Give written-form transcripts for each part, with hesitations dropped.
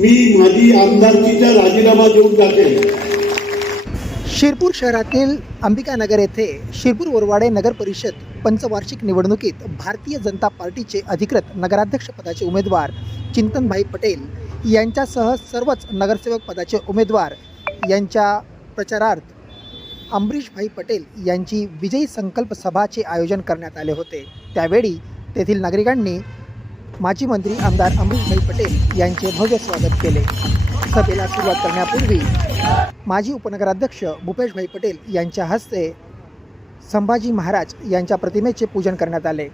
मी माझी आमदारकीचा राजीनामा देऊन टाकेन। शिरपूर शहरातील अंबिकानगर येथे शिरपूर वरवाडे नगर परिषद पंचवार्षिक निवडणुकीत भारतीय जनता पार्टीचे अधिकृत नगराध्यक्ष पदाचे उमेदवार चिंतनभाई पटेल यांच्यासह सर्वच नगरसेवक पदाचे उमेदवार यांच्या प्रचारार्थ अमरीशभाई पटेल यांची विजयी संकल्प सभाचे आयोजन करण्यात आले होते। त्यावेळी तेथील नागरिकांनी माजी मंत्री आमदार अमरीशभाई पटेल यांचे भव्य स्वागत केले। सभेला सुरुवात करण्यापूर्वी माजी उपनगराध्यक्ष भूपेशभाई पटेल यांच्या हस्ते संभाजी महाराज यांच्या प्रतिमेचे पूजन करण्यात आले।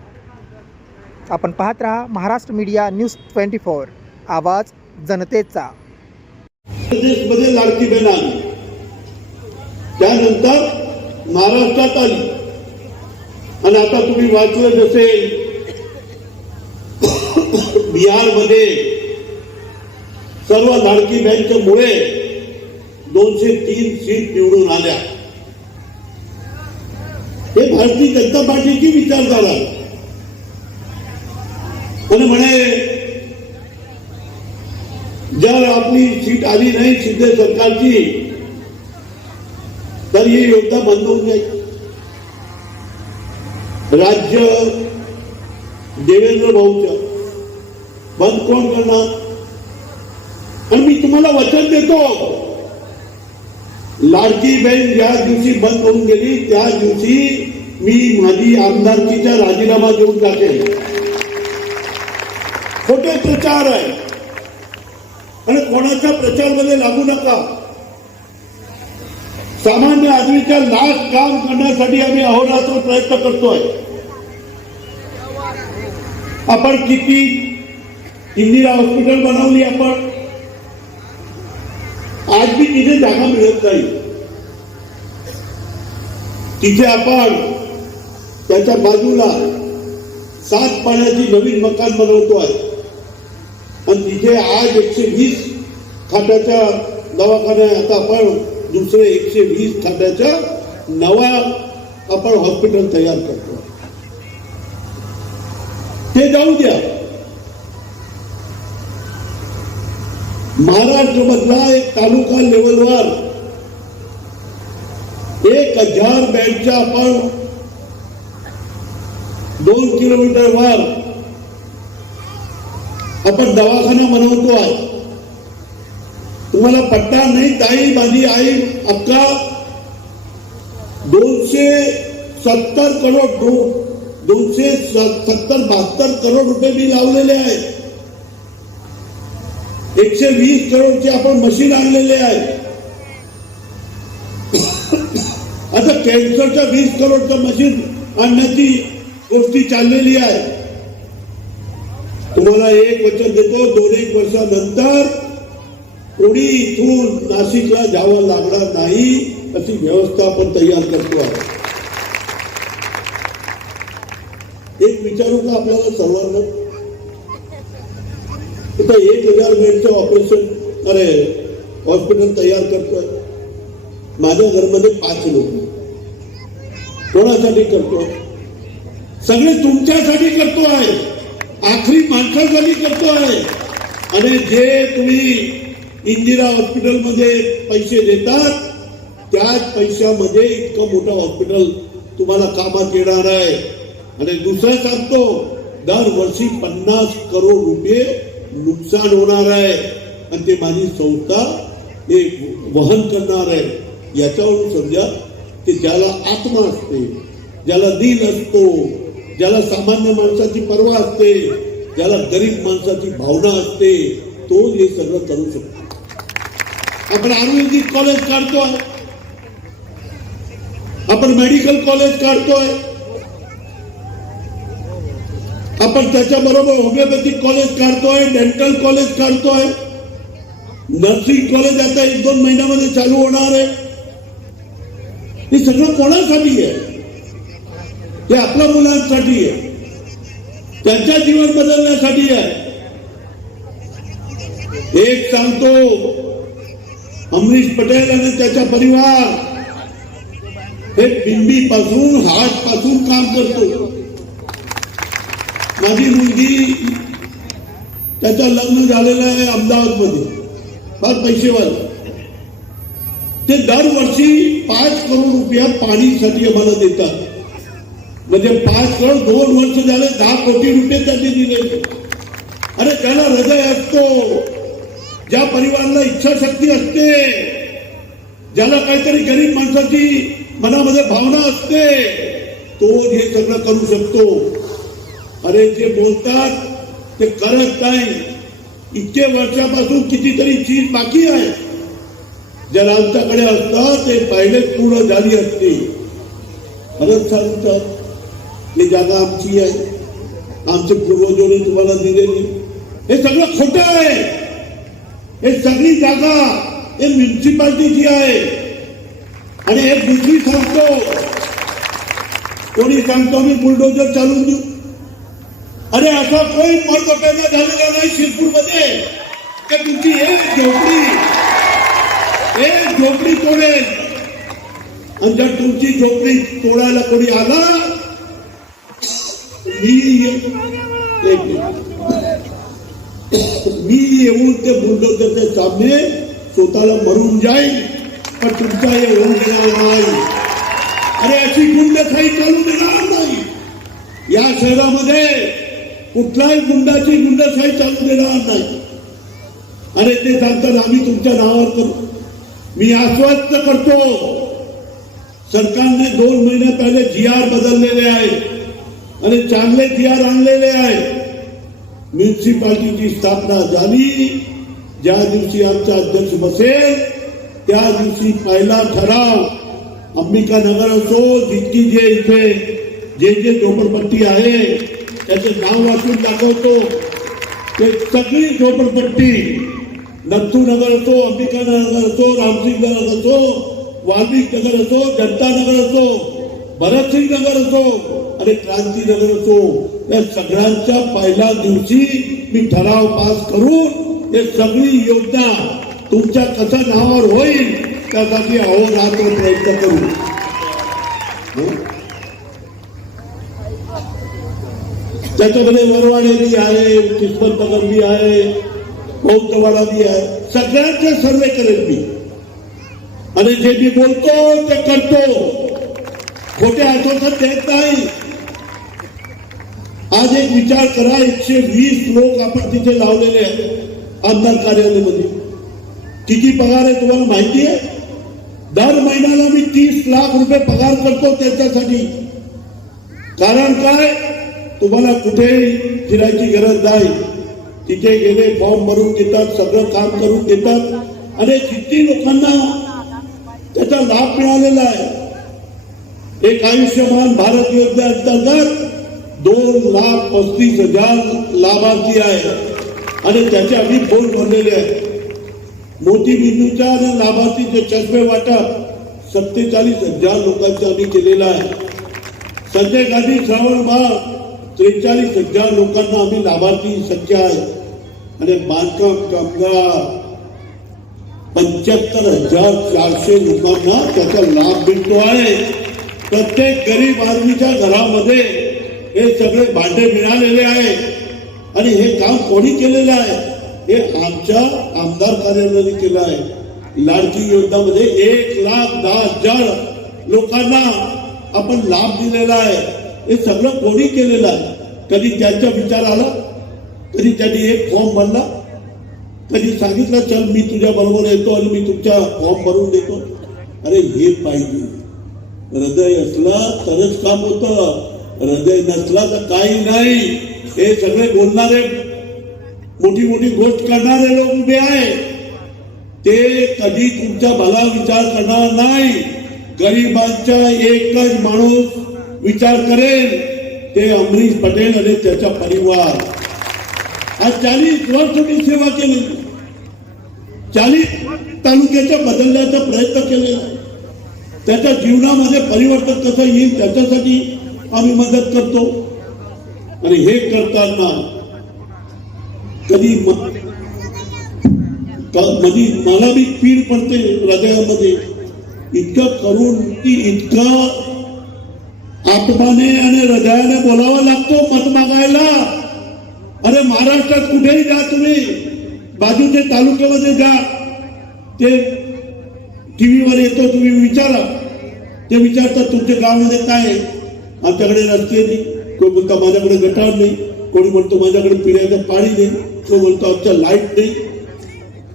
आपण पाहत रहा महाराष्ट्र मीडिया न्यूज 24, आवाज जनतेचा। प्रदेशमध्ये लाडकी बहीण आली, त्यानंतर महाराष्ट्रात आली आणि आता तुम्ही वाचलं जसे बिहारमध्ये सर्व लाडकी बहीणच्यामुळे 203 सीट निवडून आल्या। हे भारतीय जनता पार्टीची विचारधारा आणि म्हणे जर आपली सीट आली नाही शिंदे सरकारची तर ही योजना बंद होऊन जाईल। राज्य देवेंद्र भाऊचं बंद कोण करणार? आणि मी तुम्हाला वचन देतो, लाडकी बहीण ज्या दिवशी बंद होऊन गेली त्या दिवशी मी माझी आमदारकीचा राजीनामा देऊन टाकेन। खोटे प्रचार आहे आणि कोणाच्या प्रचारमध्ये लागू नका। सामान्य आदमीच्या लाख काम करण्यासाठी आम्ही अहोरात्र प्रयत्न करतोय। आपण किती इंदिरा हॉस्पिटल बनवली, आपण आज भी तिथे जागा मिळत नाही। तिथे आपण त्याच्या बाजूला 7 पाण्याची नवीन मकान बनवतोय आणि तिथे आज 120 खाटाच्या दवाखाना, आता आपण दुसरे 120 खाटाच्या नवा आपण हॉस्पिटल तयार करतो। ते जाऊ द्या। महाराष्ट्र मधला एक तालुका लेवलवर 1000 बेडच्या आपण 2 किलोमीटर वर आपण दवाखाना बनवतोय। तुम्हाला पट्टा नाही ताई, माझी आई अक्का 270 करोड 272 करोड रुपये मी लावलेले आहेत। 120 करोडचे आपण मशीन आणलेले आहे। आता कॅन्सरच्या 20 करोडचं मशीन आणण्याची गोष्टी चाललेली आहे। तुम्हाला एक वचन देतो, 2-1 वर्षानंतर कोणी इथून नाशिकला जावं लागणार नाही अशी व्यवस्था आपण तयार करतो आहे। एक विचारू का आपल्याला सर्वांना, आता 1000 बेडचं ऑपरेशन अरे हॉस्पिटल तयार करतोय। माझ्या घरमध्ये 5 लोक, कोणासाठी करतोय? सगळे तुमच्यासाठी करतोय, आखरी माणसासाठी करतोय। आणि जे तुम्ही इंदिरा हॉस्पिटलमध्ये पैसे देतात त्याच पैशामध्ये इतकं मोठं हॉस्पिटल तुम्हाला कामात येणार आहे। आणि दुसरं सांगतो, दरवर्षी 50 करोड रुपये नुकसान होणार आहे आणि ते माझी संस्था हे वहन करणार आहे। याच्यावरून समजा की ज्याला आत्मा असते, ज्याला दिल असतो, ज्याला सामान्य माणसाची पर्वा असते, ज्याला गरीब माणसाची भावना असते, तो हे सगळं करू शकतो। आपण आयुर्वेदिक कॉलेज काढतोय, आपण मेडिकल कॉलेज काढतोय, आपण त्याच्याबरोबर होमिओपॅथिक कॉलेज काढतोय, डेंटल कॉलेज काढतोय, नर्सिंग कॉलेज आता 1-2 महिन्यामध्ये चालू होणार आहे। हे सगळं कोणासाठी आहे? हे आपल्या मुलांसाठी आहे, त्यांच्या जीवन बदलण्यासाठी आहे। एक सांगतो, अमरीश पटेल आणि त्याचा परिवार हे पिंडी पासून हार्ट पासून काम करतो। माझी मुलगी त्याचं लग्न झालेलं आहे अहमदाबादमध्ये, फार पैसेवाले. ते दरवर्षी 5 करोड रुपया पाणीसाठी आम्हाला देतात. म्हणजे 5 करोड 2 वर्ष झाले 10 कोटी रुपये त्यांनी दिले. अरे ज्याला हृदय असतो, ज्या परिवाराला इच्छाशक्ती असते, ज्याला काहीतरी गरीब माणसाची मनामध्ये भावना असते, तो हे सगळं करू शकतो. अरे जे बोलतात ते करत नाही. इतके वर्षापासून कितीतरी चीज बाकी आहे, ज्याला आमच्याकडे असतात ते पहिले पूर्ण झाली असते. खरंच सांगतात ही जागा आमची आहे, आमच्या पूर्वजांनी तुम्हाला दिलेली. हे सगळं खोटं आहे. हे सगळी जागा हे म्युन्सिपाल्टीची आहे. आणि एक दुसरी सांगतो, कोणी सांगतो मी बुलडोजर चालून देऊ. अरे असा काही मर्द पैदा झालेला नाही शिरपूरमध्ये की तुमची एक झोपडी तोडेल. आणि जर तुमची झोपडी तोडायला कोणी आला, मी येऊन ते बुलडोजरच्या सामने स्वतःला मरून जाईल, पण तुमचा हे होऊन देणार नाही. अरे अशी गुंडशाही चालू देणार नाही. या शहरामध्ये कुठल्याही गुंडाची गुंडशाही चालू देणार नाही. अरे ते सांगतात आम्ही तुमच्या नावावर करू. मी आश्वस्त करतो, सरकारने 2 महिने पहिले GR बदललेले आहे आणि चांगले GR आणलेले आहे. म्युन्सिपाल्टीची स्थापना झाली, ज्या दिवशी आमचा अध्यक्ष बसेल त्या दिवशी पहिला ठराव अंबिका नगर असो, जितकी जे इथे जे झोपडपट्टी आहे त्याचं नाव वाचून दाखवतो. ते सगळी झोपडपट्टी, नथू नगर असो, अंबिका नगर असो, रामसिंग नगर असो, वाल्मिक नगर असो, जनता नगर असो, भरतसिंग नगर असो आणि क्रांती नगर असो, या सगळ्यांच्या पहिल्या दिवशी मी ठराव पास करून हे सगळी योजना तुमच्या कशा नावावर होईल त्यासाठी अहोरात्र प्रयत्न करू. त्याच्यामध्ये वरवाडेली आहे, किस्मत नगरली आहे, बौद्धवाडा बी आहे. सगळ्यांचे सर्वे करेल मी आणि जे मी बोलतो ते करतो. खोटे आश्वासन देत नाही. आज एक विचार करा, 120 लोक आपण तिथे लावलेले आहेत आमदार कार्यालयामध्ये. किती पगार आहे तुम्हाला माहिती आहे? दर महिन्याला मी 30 लाख रुपये पगार करतो त्यांच्यासाठी. कारण काय, तुम्हाला कुठेही फिरायची गरज नाही. तिथे गेले फॉर्म भरून घेतात, सगळं काम करून देतात आणि किती लोकांना त्याचा लाभ मिळालेला आहे. एक आयुष्यमान भारत योजनेअंतर्गत 2,35,000 लाभार्थी आहे आणि त्याचे आम्ही फॉर्म भरलेले आहे. मोती बिंदूच्या आणि लाभार्थीचे चष्मे वाटप 47,000 लोकांचं आम्ही केलेलं आहे. संजय गांधी श्रावण बाळ 43,000 लोकांना आम्ही लाभार्थी संख्या आहे आणि बांधकाम कामगार 75,400 लोकांना त्याचा लाभ मिळतो आहे. प्रत्येक गरीब आदमीच्या घरामध्ये हे सगळे भांडे मिळालेले आहे आणि हे काम कोणी केलेलं आहे? हे आमच्या आमदार कार्यालयाने केलं आहे. लाडकी योजनामध्ये 1,10,000 लोकांना आपण लाभ दिलेला आहे. हे सगळं कोणी केलेलं आहे? कधी त्यांचा विचार आला? कधी त्यांनी एक फॉर्म भरला? कधी सांगितलं चल मी तुझ्या बरोबर येतो आणि मी तुमच्या फॉर्म भरून देतो? अरे हे पाहिजे. हृदय असला तरच काम होतं, हृदय नसला तर काही नाही. हे सगळे बोलणारे, मोठी मोठी गोष्ट करणारे लोक उभे आहे, ते कधी तुमचा भला विचार करणार नाही. गरिबांचा एकच माणूस विचार करेल, ते अमरीश पटेल आणि त्याचा परिवार. आज 40 वर्ष मी सेवा केली, 40 तालुक्याच्या बदलण्याचा प्रयत्न केलेला. त्याच्या जीवनामध्ये परिवर्तन कसं येईल त्याच्यासाठी आम्ही मदत करतो. आणि हे करताना कधी मला बी पीड पडते हृदयामध्ये. इतकं करून की इतकं आत्माने आणि हृदयाने बोलावं लागतो मत मागायला. अरे महाराष्ट्रात कुठेही जा तुम्ही, बाजूच्या तालुक्यामध्ये जा, ते टीव्हीवर येतो, तुम्ही विचारा, ते विचारतात तुमच्या गावामध्ये काय आहे, आमच्याकडे रस्ते नाही, कोण बोलतो माझ्याकडे गटार नाही, कोणी म्हणतो माझ्याकडे पिण्याचं पाणी नाही, कोण बोलतो आमच्या लाईट नाही.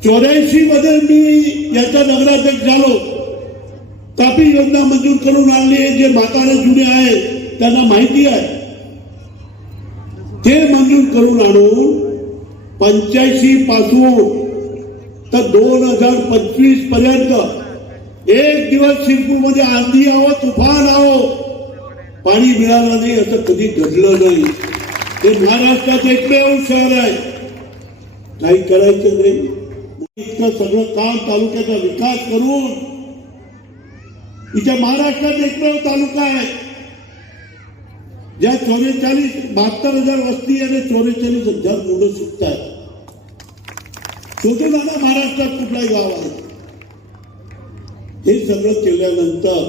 84 मध्ये मी याचा नगराध्यक्ष झालो. तापी योजना मंजूर करून आणली, जे म्हातारे जुने आहे त्यांना माहिती आहे. ते मंजूर करून आणून 85 पासून तर 2025 पर्यंत एक दिवस शिरपूरमध्ये आंधी आहो, तुफान आहो, पाणी मिळालं नाही असं कधी घडलं नाही. हे महाराष्ट्रात एकमेव शहर आहे. काही करायचं नाही. इतकं सगळं काम, तालुक्याचा विकास करून इथे महाराष्ट्रात एकमेव तालुका आहे ज्या 72,000 वस्ती आणि 44,000 मुलं शिकतात. शोधून आला महाराष्ट्रात कुठलाही गाव आहे. हे सगळं केल्यानंतर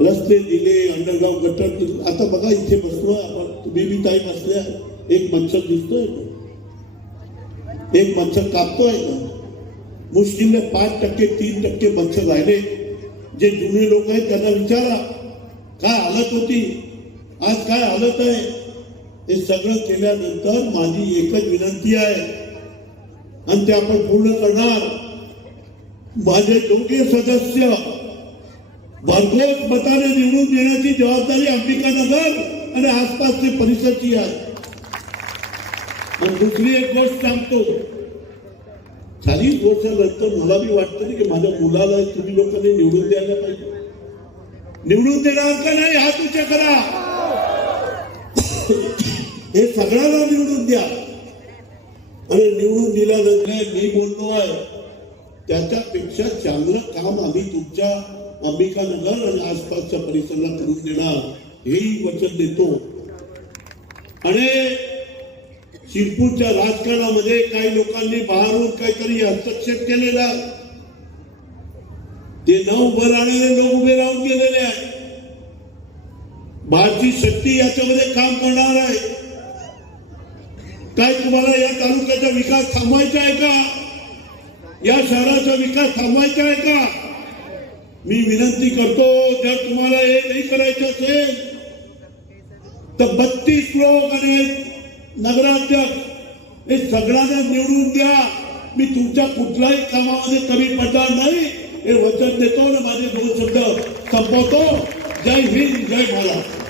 रस्ते दिले, अंडरग्राउंड गटर दिले. आता बघा इथे बसलो आपण, तुम्ही बी काही बसल्या, एक मच्छर दिसतोय का? एक मच्छर कापतोय का? मुश्किलने 5%, 3% मच्छर राहिले. जे जुने लोक आहेत त्यांना विचारा काय हालत होती, आज काय हालत आहे. हे सगळं केल्यानंतर माझी एकच विनंती आहे आणि ते आपण पूर्ण करणार. माझे दोघे सदस्य भरघोस मताने निवडून देण्याची जबाबदारी अंबिकानगर आणि आसपासचे परिसरची आहे. आणि दुसरी एक गोष्ट सांगतो, 40 वर्षानंतर मला बी वाटतं की माझ्या मुलाला तुम्ही लोकांनी निवडून द्यायला पाहिजे. निवडून देणार का नाही हात उच्च करा. हे सगळ्यांना निवडून द्या. आणि निवडून दिल्यानंतर मी बोललो आहे त्याच्यापेक्षा चांगलं काम आम्ही तुमच्या अंबिकानगर आणि आसपासच्या परिसराला करून देणार हेही वचन देतो. आणि शिरपूरच्या राजकारणामध्ये काही लोकांनी बाहेरून काहीतरी हस्तक्षेप केलेला, ते न उभं राहणारे लोक उभे राहून गेलेले आहे. भारतीय शक्ती याच्यामध्ये काम करणार आहे. काय तुम्हाला या तालुक्याचा विकास थांबवायचा आहे का? या शहराचा विकास थांबवायचा आहे का? मी विनंती करतो, जर तुम्हाला हे नाही करायचं असेल तर 32 लोक आणि नगराध्यक्ष हे सगळ्यांना निवडून द्या. मी तुमच्या कुठल्याही कामामध्ये कमी पडणार नाही हे वचन देतो. आणि माझे 2 शब्द संपवतो. जय हिंद, जय महाराष्ट्र.